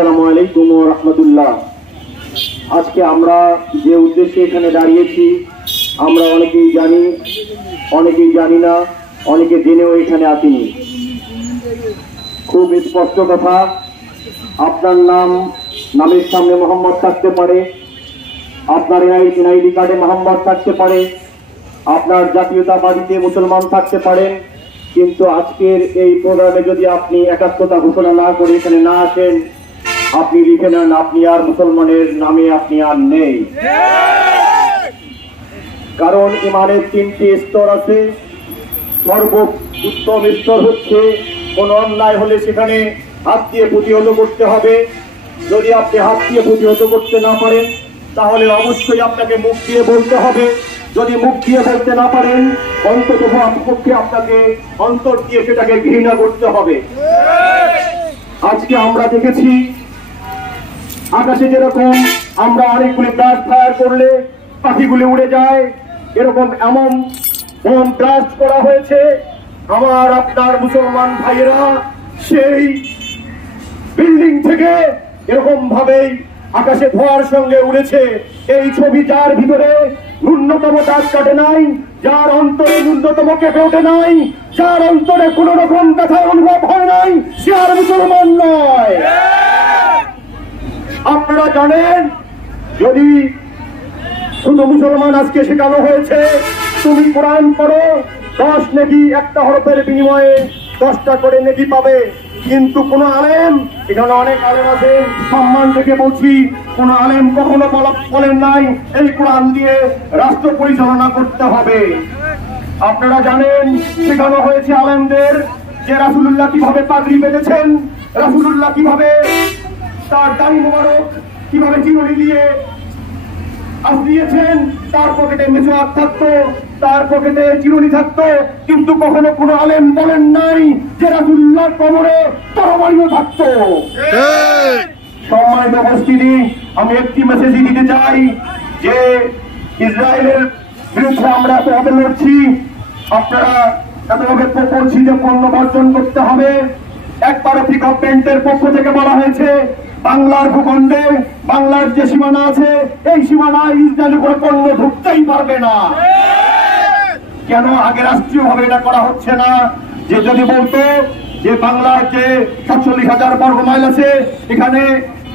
আসসালামু আলাইকুম ওয়া রাহমাতুল্লাহ। আজকে আমরা যে উদ্দেশ্যে এখানে দাঁড়িয়েছি আমরা অনেকেই জানি, অনেকেই জানি না, অনেকে জেনেও এখানে আসেনি। খুব স্পষ্ট কথা, আপনার নামের সামনে মোহাম্মদ থাকতে পারে, আপনার এনআইডি কার্ডে মোহাম্মদ থাকতে পারে, আপনার জাতীয়তাবাদীতে মুসলমান থাকতে পারেন, কিন্তু আজকের এই প্রোগ্রামে যদি আপনি একাত্মতা ঘোষণা না করে এখানে না আসেন, আপনি লিখে নেন আপনি আর মুসলমানের নামে আপনি আর নেই। কারণ ইমানের 3টি স্তর আছে। সর্বোত্তম স্তর হচ্ছে কোন অন্যায় হলে সেখানে হাত দিয়ে প্রতিহত করতে হবে। যদি আপনি হাত দিয়ে প্রতিহত করতে না পারেন তাহলে অবশ্যই আপনাকে মুখ দিয়ে বলতে হবে। যদি মুখ দিয়ে বলতে না পারেন অন্তত পক্ষে আপনাকে অন্তর দিয়ে সেটাকে ঘৃণা করতে হবে। আজকে আমরা দেখেছি আকাশে যেরকম আমরা অনেকগুলি ব্লাস্ট ফায়ার করলে পাখিগুলি উড়ে যায়, এরকম এমন বোম ব্লাস্ট করা হয়েছে আমার আপনার মুসলমান ভাইয়েরা সেই বিল্ডিং থেকে এরকম ভাবেই আকাশে ধোঁয়ার সঙ্গে উড়েছে। এই ছবি যার ভিতরে ন্যূনতম দাগ কাটে নাই, যার অন্তরে ন্যূনতম কেঁপে ওঠে নাই, যার অন্তরে কোন রকম ব্যথা অনুভব হয় নাই, সে আর মুসলমান নয়। আপনারা জানেন, যদি শুধু মুসলমান আজকে শেখানো হয়েছে তুমি কোরআন পড়ো, 10 নেকি, একটা হরফের বিনিময়ে 10টা করে নেকি পাবে, কিন্তু কোন আলেম, এখানে অনেক আলেম আছেন, সম্মান রেখে বলছি, কোন আলেম কখনো বলেন নাই এই কোরআন দিয়ে রাষ্ট্র পরিচালনা করতে হবে। আপনারা জানেন শেখানো হয়েছে আলেমদের যে রাসূলুল্লাহ কিভাবে পাগড়ি বেঁধেছেন, রাসূলুল্লাহ কিভাবে তার দাড়ি মোবারক কিভাবে চিরুনি দিয়ে আসিয়েছেন, তার পকেটে মেসওয়াক থাকতো, তার পকেটে চিরুনি থাকতো, কিন্তু কখনো কোনো আলেম বলেন নাই যে রাসূলুল্লাহর কোমরে তরবারিও থাকতো। সম্মানিত উপস্থিতি, আমি একটি মেসেজই দিতে চাই যে ইসরায়েলের বিরুদ্ধে আমরা এতভাবে লড়ছি, আপনারা এতভাবে করছি যে পণ্য বর্জন করতে হবে। একতরফি গভর্নমেন্টের পক্ষ থেকে বলা হয়েছে বাংলার ভূখণ্ডে বাংলার যে সীমানা আছে এই সীমানায় ইসরায়েলের কোনো পণ্য ঢুকতেই পারবে না। কেন আগে রাষ্ট্রীয় ভাবে এটা করা হচ্ছে না? যে যদি বলতো যে বাংলার যে 47,000 বর্গ মাইল আছে এখানে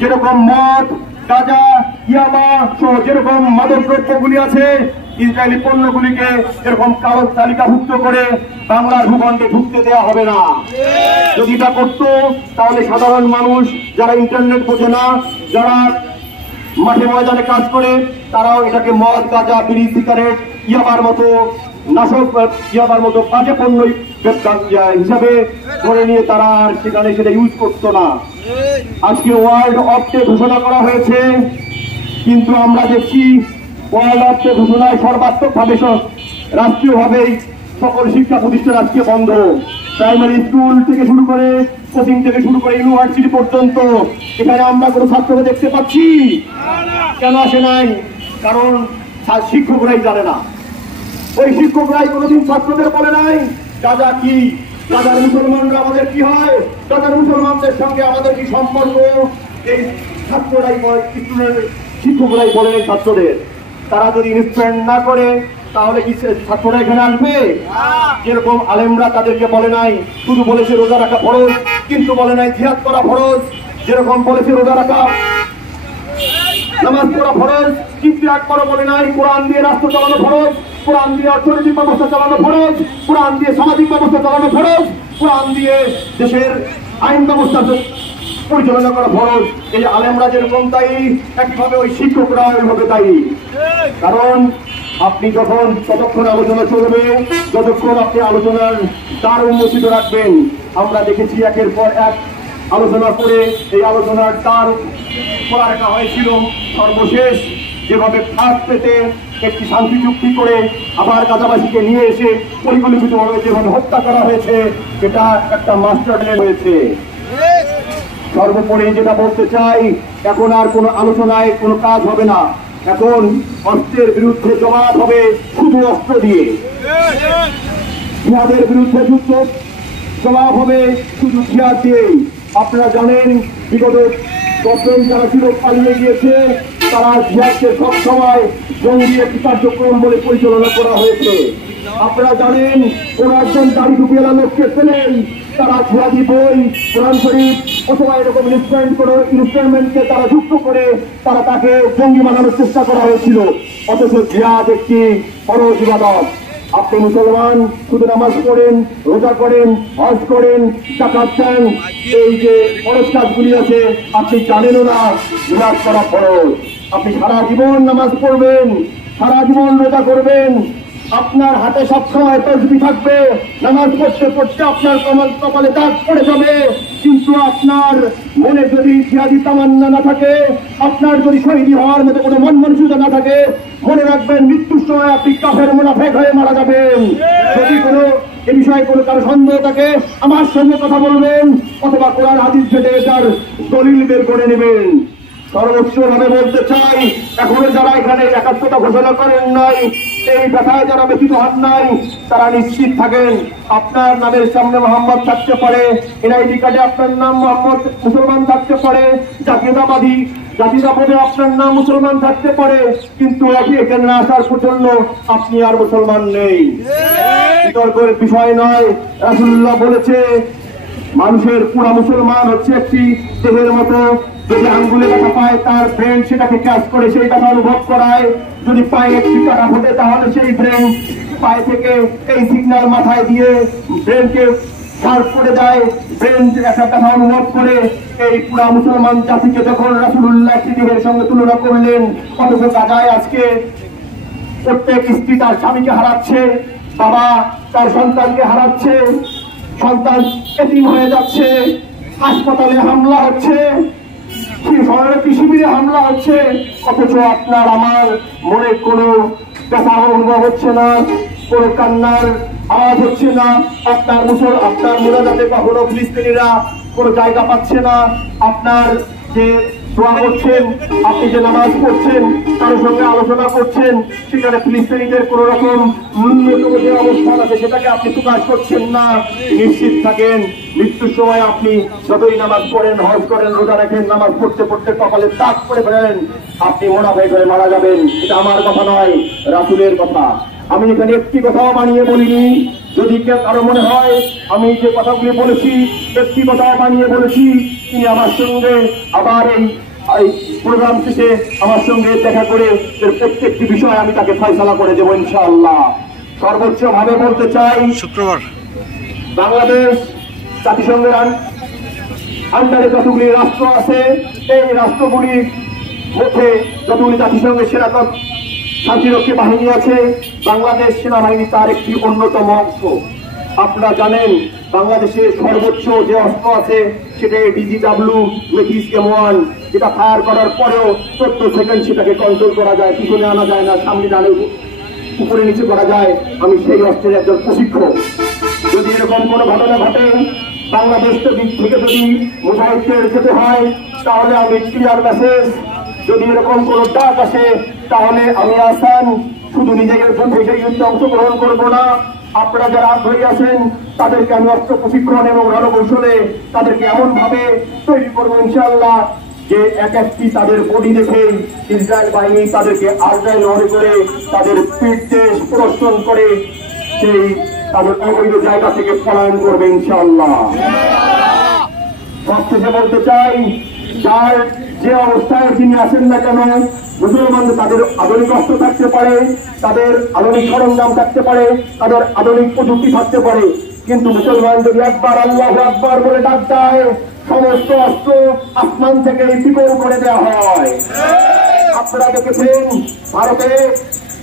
যেরকম মদ, গাঁজা, ইয়াবা সহ যেরকম মাদক দ্রব্যগুলি আছে, ইসরায়েলি পণ্যগুলিকে এরকম কালো তালিকাভুক্ত করে বাংলার ভূখণ্ডে ঢুকতে দেওয়া হবে না। যদি এটা করতো তাহলে সাধারণ মানুষ যারা ইন্টারনেট বোঝে না, যারা মাঠে ময়দানে কাজ করে, তারাও এটাকে মদ, গাঁজা, বিড়ি, সিগারেট, ইয়াবার মতো নাশক, ইয়াবার মতো বাজে পণ্য হিসাবে ধরে নিয়ে তারা আর সেখানে সেটা ইউজ করতো না। আজকে ওয়ার্ল্ড অফ ডে ঘোষণা করা হয়েছে, কিন্তু আমরা দেখছি ওয়ার্ল্ড অফ ডে ঘোষণায় সর্বাত্মকভাবে রাষ্ট্রীয়ভাবেই সকল শিক্ষা প্রতিষ্ঠান আজকে বন্ধ। প্রাইমারি স্কুল থেকে শুরু করে, কোচিং থেকে শুরু করে ইউনিভার্সিটি পর্যন্ত এখানে আমরা কোনো ছাত্রকে দেখতে পাচ্ছি? কেন আসে নাই? কারণ শিক্ষকরাই জানে না। ওই শিক্ষকরাই কোনোদিন ছাত্রদের বলে নাই গাঁজা কি, গাঁজার মুসলমানরা আমাদের কি হয়, গাঁজার মুসলমানদের সঙ্গে আমাদের কি সম্পর্ক, এই ছাত্ররাই শিক্ষকরাই বলে ছাত্রদের। তারা যদি ইনস্ট্যান্ট না করে তাহলে কি ছাত্ররা এখানে আসবে? যেরকম আলেমরা তাদেরকে বলে নাই, শুধু বলেছে রোজা রাখা ফরজ, কিন্তু বলে নাই জিহাদ করা ফরজ। যেরকম বলেছে রোজা রাখা, নামাজ পড়া ফরজ, কিন্তু একবারও বলে নাই কোরআন দিয়ে রাষ্ট্র চালানো ফরজ, কোরআন দিয়ে অর্থনৈতিক ব্যবস্থা চালানো ফরজ, কোরআন দিয়ে সামাজিক ব্যবস্থা চালানো ফরজ, কোরআন দিয়ে দেশের আইন ব্যবস্থা পরিচালনা করা ফরজ। এই আলেমরা যেরকম তাই, একইভাবে ওই শিক্ষকরা ওইভাবে তাই। কারণ আপনি যখন ততক্ষণ আলোচনা চলবে যতক্ষণ আপনি আলোচনার দ্বার উন্মোচিত রাখবেন। আমরা দেখেছি একের পর এক আলোচনা করে এই আলোচনার দ্বার খোলা রাখা হয়েছিল, সর্বশেষ যেভাবে ফাঁক পেতে একটি শান্তি চুক্তি করে আবার গাজাবাসীকে নিয়ে এসে পরিকল্পিতভাবে যেভাবে হত্যা করা হয়েছে, এটা একটা মাস্টার প্ল্যান হয়েছে। সর্বোপরি যেটা বলতে চাই, এখন আর কোনো আলোচনায় কোনো কাজ হবে না। এখন অস্ত্রের বিরুদ্ধে জবাব হবে শুধু অস্ত্র দিয়ে, জিহাদের বিরুদ্ধে যুদ্ধ জবাব হবে শুধু জিহাদ দিয়ে। আপনারা জানেন বিগত তখন যারা ছিল পালিয়ে গিয়েছে, তারা জিহাদকে সবসময় জঙ্গি একটি কার্যক্রম বলে পরিচালনা করা হয়েছে। আপনারা জানেন, কোন একজন দাড়ি টুপিওয়ালা লোককে পেলেই তারা জিহাদি বই, কোরআন শরীফ অথবা এরকম ইনস্ট্রুমেন্টকে তারা যুক্ত করে তারা তাকে জঙ্গি বানানোর চেষ্টা করা হয়েছিল। অথচ জিহাদ একটি ফরজ ইবাদত। আপনি মুসলমান, শুধু নামাজ পড়েন, রোজা করেন, হজ করেন, যাকাত দেন, এই যে ফরজ কাজগুলি আছে আপনি জানেনও না জিহাদ করা ফরজ। আপনি সারা জীবন নামাজ পড়বেন, সারা জীবন রোজা করবেন, আপনার হাতে সবসময় তসবিহ থাকবে, নামাজ পড়তে পড়তে আপনার কপালে দাগ পড়ে যাবে, কিন্তু আপনার মনে যদি জিহাদি তামান্না না থাকে, আপনার যদি শহীদ হওয়ার মতো কোনো মন মানসিকতা না থাকে, মনে রাখবেন মৃত্যুর সময় আপনি কাফের মুনাফিক হয়ে মারা যাবেন। যদি কোনো এ বিষয়ে কোনো কারো সন্দেহ থাকে আমার সঙ্গে কথা বলবেন, অথবা কোরআন হাদিস থেকে তার দলিল বের করে নেবেন। সর্বোচ্চ ভাবে বলতে চাই, এখন যারা এখানে একাত্মতা ঘোষণা করেন নাই, এই ব্যথায় যারা ব্যথিত হন নাই, তারা নিশ্চিত থাকেন আপনার নামের সামনে মোহাম্মদ থাকতে পারে, এনআইডি কার্ডে আপনার নাম মোহাম্মদ মুসলমান থাকতে পারে, জাতীয়তাবাদী জাতীয়তাবাদে আপনার নাম মুসলমান থাকতে পারে, কিন্তু আপনি এখানে না আসার জন্য আপনি আর মুসলমান নেই। বিতর্কের বিষয় নয়। রাসূলুল্লাহ বলেছে, মানুষের পুরা মুসলমান হচ্ছে একটি দেহের মতো, যদি আঙ্গুলে ব্যথা পায় তার ব্রেন সেটাকে ক্যাচ করে সেই ব্যথা অনুভব করায়, যদি পায়ে একটি কাটা ফোটে তাহলে সেই ব্রেন পায়ে থেকে এই সিগন্যাল মাথায় দিয়ে ব্রেনকে সার্ভ করে দেয়, ব্রেন একটা ব্যথা অনুভব করে। এই পুরা মুসলমান জাতিকে যখন রাসূলুল্লাহ একটি দেহের সঙ্গে তুলনা করলেন, অথচ গাজায় আজকে প্রত্যেক স্ত্রী তার স্বামীকে হারাচ্ছে, বাবা তার সন্তানকে হারাচ্ছে, সন্তান এতিম হয়ে যাচ্ছে, হাসপাতালে হামলা হচ্ছে, শিবিরে হামলা হচ্ছে, অথচ আপনার আমার মনে কোনো ব্যথা অনুভব হচ্ছে না, কোনো কান্নার আওয়াজ হচ্ছে না। আপনার মোনাজাতে কখনো ফিলিস্তিনিরা কোনো জায়গা পাচ্ছে না। আপনার যে দোয়া করছেন, আপনি যে নামাজ পড়ছেন, কারোর সঙ্গে আলোচনা করছেন, সেখানে ফিলিস্তিনিদের কোন রকম ন্যূনতম যে অবস্থান আছে সেটাকে আপনি প্রকাশ করছেন না। নিশ্চিত থাকেন মৃত্যুর সময় আপনি যতই নামাজ পড়েন, হজ করেন, রোজা রাখেন, নামাজ পড়তে পড়তে কপালে দাগ পড়ে ফেলেন, আপনি মুনাফিক হয়ে মারা যাবেন। এটা আমার কথা নয়, রাসূলের কথা। আমি এখানে একটি কথাও বানিয়ে বলিনি। যদি কারো মনে হয় আমি যে কথাগুলি বলেছি একটি কথাও বানিয়ে বলেছি, তিনি আমার সঙ্গে আবার এই প্রোগ্রাম শেষে আমার সঙ্গে দেখা করে এর প্রত্যেকটি বিষয় আমি তাকে ফয়সালা করে দেবো ইনশাআল্লাহ। সর্বোচ্চ ভাবে বলতে চাই, শুক্রবার বাংলাদেশ জাতিসংঘের আন্ডারে যতগুলি রাষ্ট্র আছে, এই রাষ্ট্রগুলির মধ্যে যতগুলি জাতিসংঘের শান্তিরক্ষী বাহিনী আছে, বাংলাদেশ সেনাবাহিনী তার একটি অন্যতম অংশ। আপনারা জানেন বাংলাদেশের সর্বোচ্চ যে অস্ত্র আছে সেটা DGW মেথিস M1, যেটা ফায়ার করার পরেও 14 সেকেন্ড সেটাকে কন্ট্রোল করা যায়, পিছনে আনা যায় না, সামনে ডালে উপরে নিচে করা যায়। আমি সেই অস্ত্রের একজন প্রশিক্ষক। যদি এরকম কোনো ঘটনা ঘটে, বাংলাদেশ দিক থেকে যদি মুজাহিদদের যেতে হয়, তাহলে আমি ক্লিয়ার মেসেজ, যদি এরকম কোনো ডাক আসে তাহলে আমি আসান শুধু নিজেদের যুদ্ধে সেই যুদ্ধে অংশগ্রহণ করবো না, আপনারা যারা আগ্রহী আছেন তাদেরকে আমি অস্ত্র প্রশিক্ষণ এবং রণকৌশলে তাদেরকে এমন ভাবে তৈরি করবো ইনশাআল্লাহ যে এক একটি তাদের বডি দেখে ইসরায়েল বাহিনী তাদেরকে আজরাইল মনে করে তাদের পিঠ দেশ প্রদর্শন করে সেই তাদের অবৈধ জায়গা থেকে পলায়ন করবে ইনশাআল্লাহ। সবশেষে বলতে চাই, যার যে অবস্থায় যিনি আছেন না কেন, মুসলমান তাদের আধুনিক অস্ত্র থাকতে পারে, তাদের আধুনিক সরঞ্জাম থাকতে পারে, তাদের আধুনিক প্রযুক্তি থাকতে পারে, কিন্তু মুসলমান যদি একবার আল্লাহু আকবার বলে ডাক দেয়, সমস্ত অস্ত্র আসমান থেকে বিকল করে দেওয়া হয়। আপনারা দেখেছেন ভারতে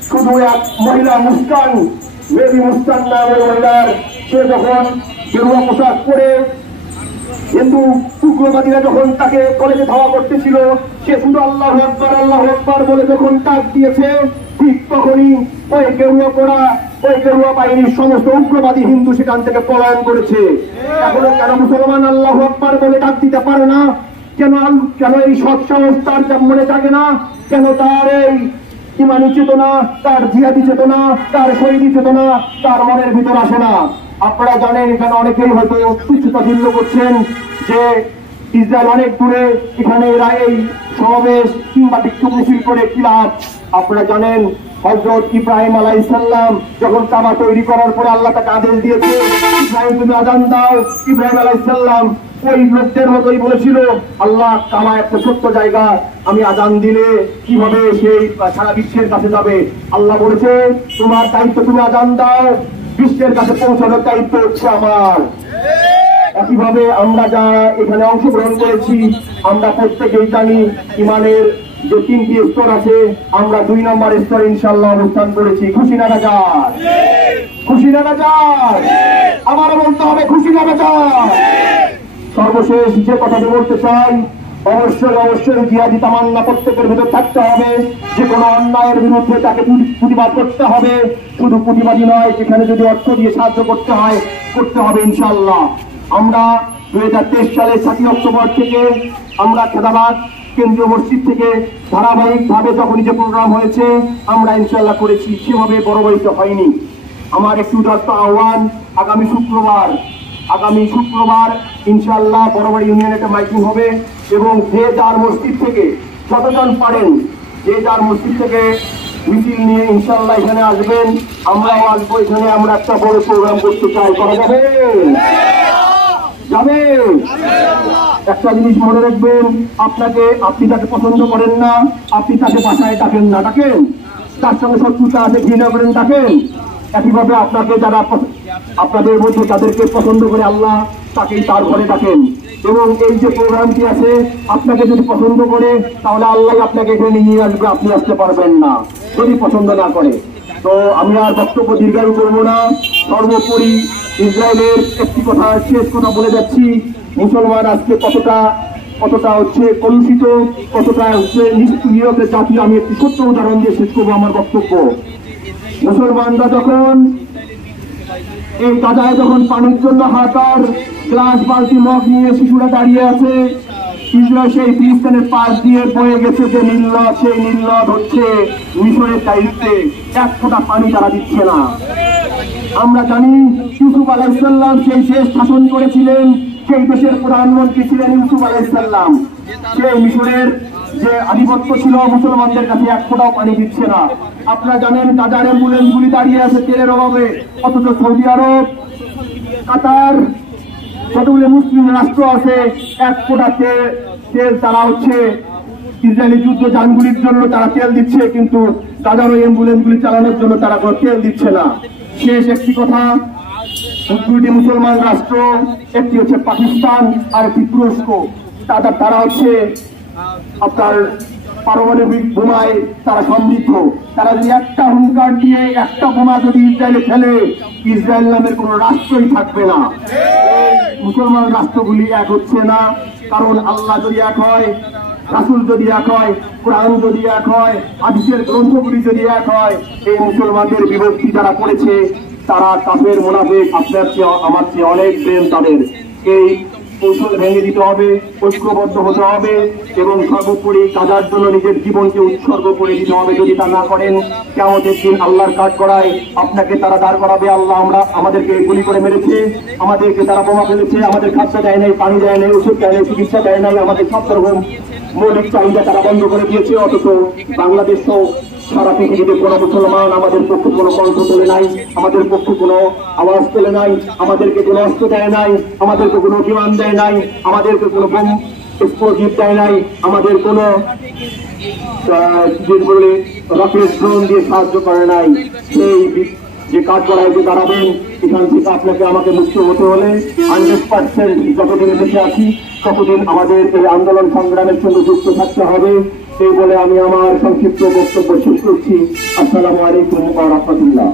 শুধু এক মহিলা মুস্কান, মেবি মুস্কান নাম ওই মহিলার, সে যখন গেরুয়া পোশাক পরে হিন্দু উগ্রবাদীরা যখন তাকে কলেজে ধাওয়া করতেছিল, সে শুধু আল্লাহু আকবার বলে যখন ডাক দিয়েছে, ঠিক তখনই ওই গেরুয়া বাহিনীর সমস্ত উগ্রবাদী হিন্দু সেখান থেকে পলায়ন করেছে। এখনো কেন মুসলমান আল্লাহু আকবার বলে ডাক দিতে পারে না? কেন এই সৎ সাহস তার মনে থাকে না? কেন তার এই ইমানি চেতনা, তার জিহাদি চেতনা, তার শহীদি চেতনা তার মনের ভিতর আসে না? আপনারা জানেন এখানে অনেকেই হয়তো তুচ্ছতাচ্ছিল্য করছেন যে ইসরায়েল অনেক দূরে, এখানে এরা এই সমাবেশ কিংবা বিক্ষোভ মিছিল করে কি লাভ? আপনারা জানেন হযরত ইব্রাহিম আলাইহিস সালাম যখন কাবা তৈরি করার পরে আল্লাহ তাকে আদেশ দিয়েছে, ইব্রাহিম তুমি আযান দাও। ইব্রাহিম আলাইহিস সালাম ওই লোকদের মতোই বলেছিল, আল্লাহ কাবা একটা ছোট্ট জায়গা, আমি আযান দিলে কিভাবে সেই সারা বিশ্বের কাছে যাবে? আল্লাহ বলেছে তোমার দায়িত্ব, তুমি আযান দাও, বিশ্বের কাছে পৌঁছানোর দায়িত্ব হচ্ছে আমার। একইভাবে আমরা যারা এখানে অংশগ্রহণ করেছি, আমরা প্রত্যেকেই জানি ইমানের যে 3টি স্তর আছে, আমরা 2 নম্বর স্তরে ইনশাআল্লাহ অবস্থান করেছি। খুশি না নাজার? খুশি না নাজার? আমারও বলতে হবে খুশি না নাজার? সর্বশেষ যে কথাটি বলতে চাই, অবশ্যই জিহাদি তামান্না প্রত্যেকের ভিতর থাকতে হবে। যে কোনো অন্যায়ের বিরুদ্ধে তাকে প্রতিবাদ করতে হবে। শুধু প্রতিবাদী নয়, যেখানে যদি অর্থ দিয়ে সাহায্য করতে হয় করতে হবে ইনশাআল্লাহ। আমরা 2023 সালের 7 অক্টোবর থেকে আমরা খেদাবাদ কেন্দ্রীয় মসজিদ থেকে ধারাবাহিকভাবে যখনই যে প্রোগ্রাম হয়েছে আমরা ইনশাআল্লাহ করেছি, সেভাবে বড়বাড়িত হয়নি। আমার একটু উদাত্ত আহ্বান, আগামী শুক্রবার ইনশাআল্লাহ বড়বাড়ি ইউনিয়নে একটা মাইকিং হবে এবং যে যার মসজিদ থেকে যতজন পারেন, যে যার মসজিদ থেকে মিছিল নিয়ে ইনশাআল্লাহ এখানে আসবেন। আমরাও আসবো, এখানে আমরা একটা বড় প্রোগ্রাম করতে চাই। করা যাবে? যাবে? একটা জিনিস মনে রাখবেন, আপনি তাকে পছন্দ করেন না, আপনি তাকে বাসায় ডাকেন না, ডাকেন। তার সঙ্গে শত্রুতা আছে, ঘৃণা করেন, ডাকেন। একইভাবে আপনাকে যারা আপনাদের মধ্যে যাদেরকে পছন্দ করে আল্লাহ, তাকেই তার ঘরে ডাকেন। এবং এই যে প্রোগ্রামটি আছে, আপনাকে যদি পছন্দ করে তাহলে আল্লাহ আপনাকে এখানে নিয়ে আসবে, আপনি আসতে পারবেন না যদি পছন্দ না করে। তো আমি আর বক্তব্য দীর্ঘায়ু করবো না। সর্বোপরি ইসরায়েলের একটি কথা, শেষ কথা বলে যাচ্ছি, মুসলমান আজকে কতটা হচ্ছে কলুষিত, কতটা হচ্ছে নিষ্ক্রিয় জাতি। আমি একটি ছোট্ট উদাহরণ দিয়ে শেষ করবো আমার বক্তব্য। মুসলমানরা যখন এই গাজায় যখন পানির জন্য হাহাকার, গ্লাস বালতি মগ নিয়ে শিশুরা দাঁড়িয়ে আছে, ইসরায়েল সেই ফিলিস্তিনের পাশ দিয়ে বয়ে গেছে যে নীলনদ, সেই নীলনদ হচ্ছে মিশরের দায়িত্বে, 1 ফোঁটা পানি তারা দিচ্ছে না। আমরা জানি ইউসুফ আলাইহিস সালাম সেই দেশ শাসন করেছিলেন, সেই দেশের প্রধানমন্ত্রী ছিলেন ইউসুফ আলাইহিস সালাম। সেই মিশরের যে আধিপত্য ছিল মুসলমানদের কাছে 1 ফোঁটাও পানি দিচ্ছে না। আপনারা জানেন গাজার অ্যাম্বুলেন্সগুলি দাঁড়িয়ে আছে তেলের অভাবে, অথচ সৌদি আরব, কাতার, যতগুলো মুসলিম রাষ্ট্র আছে 1 ফোঁটা তেল তারা হচ্ছে ইসরায়েলি যুদ্ধ যানগুলির জন্য তারা তেল দিচ্ছে, কিন্তু গাজার ওই অ্যাম্বুলেন্সগুলি চালানোর জন্য তারা কোনো তেল দিচ্ছে না। শেষ একটি কথা, 2টি মুসলমান রাষ্ট্র, একটি হচ্ছে পাকিস্তান আর একটি তুরস্ক, তারা হচ্ছে আপনার পারমাণবিক বোমায় তারা সমৃদ্ধ। তারা যদি একটা হুঙ্কার দিয়ে একটা বোমা যদি ইসরায়েলে ফেলে, ইসরায়েল নামের কোন রাষ্ট্রই থাকবে না। মুসলমান রাষ্ট্রগুলি এক হচ্ছে না, কারণ আল্লাহ যদি এক হয়, রাসূল যদি এক হয়, কোরআন যদি এক হয়, হাদিসের গ্রন্থগুলি যদি এক হয়, এই মুসলমানদের বিভক্তি যারা করেছে তারা কাফের, মুনাফিক, আপনার চেয়ে আমার চেয়ে অনেক ব্রেন তাদের। এই কৌশল ভেঙে দিতে হবে, ঐক্যবদ্ধ হতে হবে এবং সর্বোপরি গাজার জন্য নিজের জীবনকে উৎসর্গ করে দিতে হবে। যদি তা না করেন, কিয়ামতের দিন আল্লাহর কাঠ করায় আপনাকে তারা দাঁড় করাবে। আল্লাহ আমাদেরকে গুলি করে মেরেছে, আমাদেরকে তারা বোমা ফেলেছে, আমাদের খাদ্য দেয় নাই, পানি দেয় নাই, ওষুধ দেয় নাই, চিকিৎসা দেয় নাই, আমাদের সব রকম মৌলিক চাহিদা তারা বন্ধ করে দিয়েছে। অথচ বাংলাদেশ তো সারা পৃথিবীতে কোনো মুসলমান আমাদের পক্ষে কোনো কণ্ঠ তোলে নাই, আমাদের পক্ষে কোনো আওয়াজ তোলে নাই, আমাদেরকে কোনো অস্ত্র দেয় নাই, আমাদেরকে কোনো বিমান দেয় নাই, আমাদেরকে কোনো বোম এক্সপ্লোজিভ দেয় নাই, আমাদের কোনো রকেট ড্রোন দিয়ে সাহায্য করে নাই। সেই যে কাজ করায় যে দাঁড়াবেন, এখান থেকে আপনাকে আমাকে মুক্ত হতে হলে 100% যতদিন বেঁচে আছি ততদিন আমাদের এই আন্দোলন সংগ্রামের সঙ্গে যুক্ত থাকতে হবে। এই বলে আমি আমার সংক্ষিপ্ত বক্তব্য শেষ করছি। আসসালামু আলাইকুম ওয়া রাহমাতুল্লাহ।